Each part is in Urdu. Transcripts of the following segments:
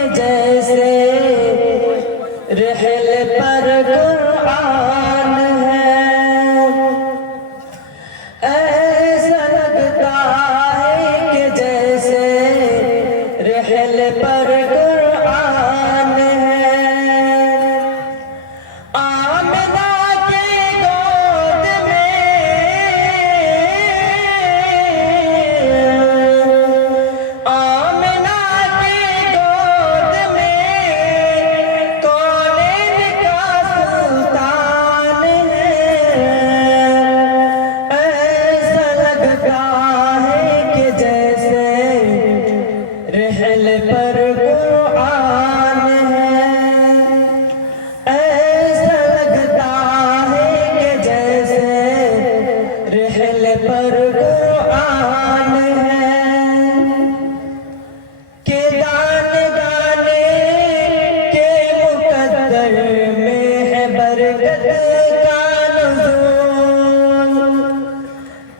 کے جیسے رحل پر قرآن ہے، ایسا لگتا ہے کہ جیسے رحل پر قرآن ہے۔ آمنہ کی گود میں آمنہ کی گود میں کونین کا سلطان ہے، ایسا لگتا ہے کہ جیسے رحل پر قرآن ہے، ایسا لگتا ہے کہ جیسے رحل پر قرآن ہے، کہ دانے دانے کے مقدر میں ہے برکت کا نزول،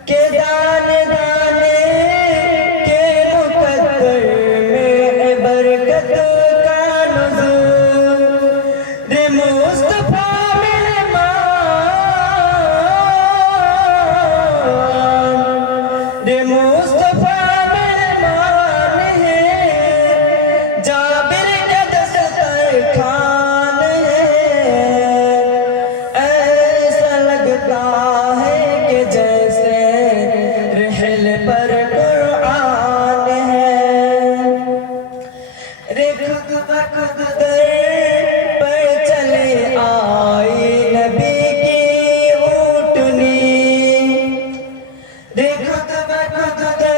کہ دانے دانے کے مقدر میں ہے برکت کا نزول، رے مصطفیٰ مہمان، رے مصطفیٰ مہمان ہے، جابر کا دسترخوان ہے، ایسا لگتا ہے کہ جیسے رحل پر قرآن ہے، رے خود بخود در پر چلے آئی نبی کی اونٹنی، رے خود بخود در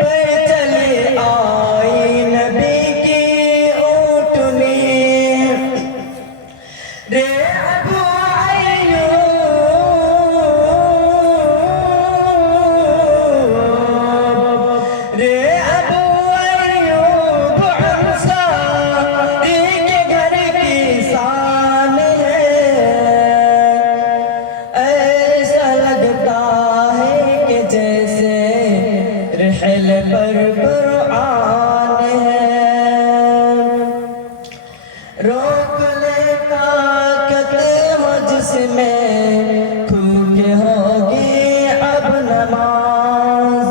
پر چلے آئی نبی کی اونٹنی، رے ابو ایوب، رے ابو ایوب انصاری کے گھر کی شان ہے، ایسا لگتا ہے کہ جیسے رحل پر قرآن ہے، روک لے طاقت ہو جس میں کھل کے ہوگی اب نماز،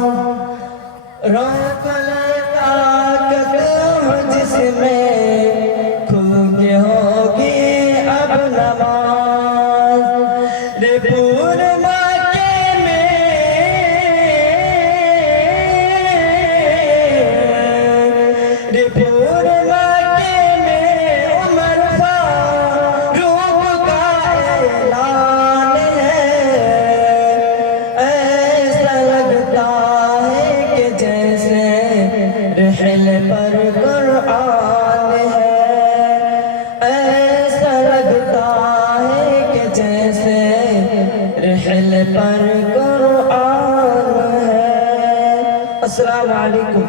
روک لے طاقت ہو جس میں کھل کے ہوگی اب نماز، رے پورنما کے میں رے پورنما کے میں عمر فاروق کا اعلان ہے، ایسا لگتا ہے کہ جیسے رحل پر قرآن ہے، ایسا لگتا ہے کہ جیسے رحل پر قرآن ہے۔ السلام علیکم۔